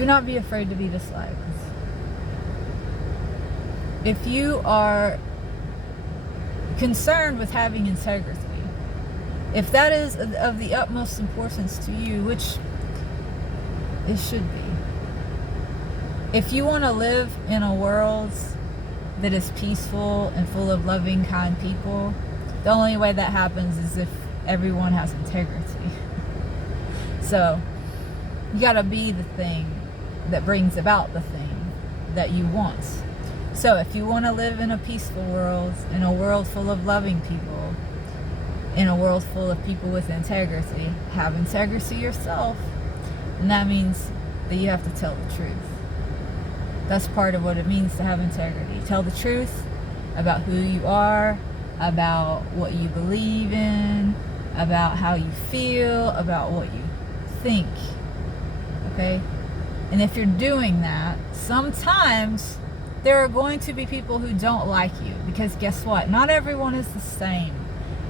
Do not be afraid to be disliked. If you are concerned with having integrity, if that is of the utmost importance to you, which it should be, if you want to live in a world that is peaceful and full of loving, kind people, the only way that happens is if everyone has integrity. So you got to be the thing that brings about the thing that you want. So if you want to live in a peaceful world, in a world full of loving people, in a world full of people with integrity, have integrity yourself. And that means that you have to tell the truth. That's part of what it means to have integrity. Tell the truth about who you are, about what you believe in, about how you feel, about what you think. Okay? And if you're doing that, sometimes there are going to be people who don't like you, because guess what? Not everyone is the same.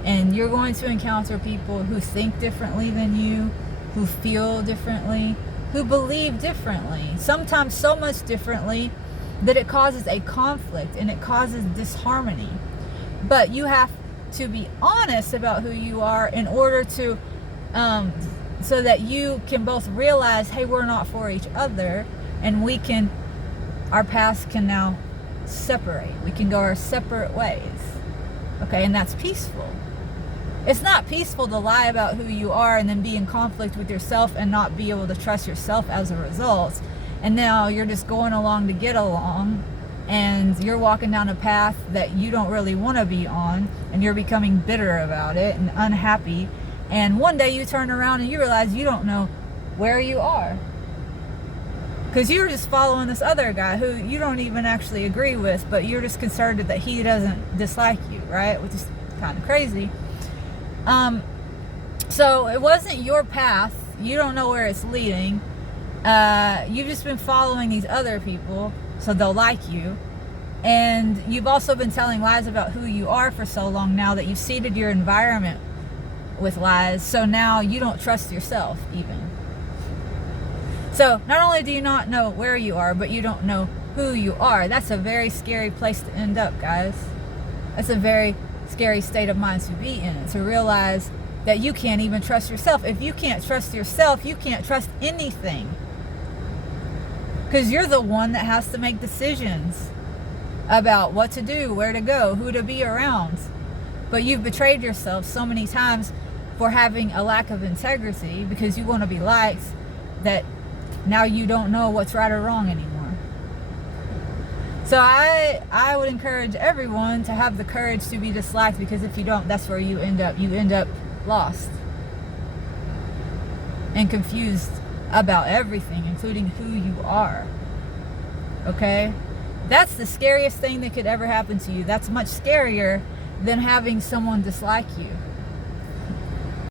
And you're going to encounter people who think differently than you, who feel differently, who believe differently, sometimes so much differently that it causes a conflict and it causes disharmony. But you have to be honest about who you are in order to so that you can both realize, hey, we're not for each other, and our paths can now separate. We can go our separate ways. Okay, and that's peaceful. It's not peaceful to lie about who you are and then be in conflict with yourself and not be able to trust yourself as a result. And now you're just going along to get along, and you're walking down a path that you don't really want to be on, and you're becoming bitter about it and unhappy. And one day you turn around and you realize you don't know where you are, because you're just following this other guy who you don't even actually agree with, but you're just concerned that he doesn't dislike you, right? Which is kind of crazy. So it wasn't your path. You don't know where it's leading. You've just been following these other people so they'll like you. And you've also been telling lies about who you are for so long now that you've seeded your environment with lies. So now you don't trust yourself even. So not only do you not know where you are, but you don't know who you are. That's a very scary place to end up, guys. That's a very scary state of mind to be in, to realize that you can't even trust yourself. If you can't trust yourself, you can't trust anything, because you're the one that has to make decisions about what to do, where to go, who to be around. But you've betrayed yourself so many times for having a lack of integrity because you want to be liked, that now you don't know what's right or wrong anymore. So I would encourage everyone to have the courage to be disliked, because if you don't, that's where you end up. You end up lost and confused about everything, including who you are. Okay? That's the scariest thing that could ever happen to you. That's much scarier than having someone dislike you.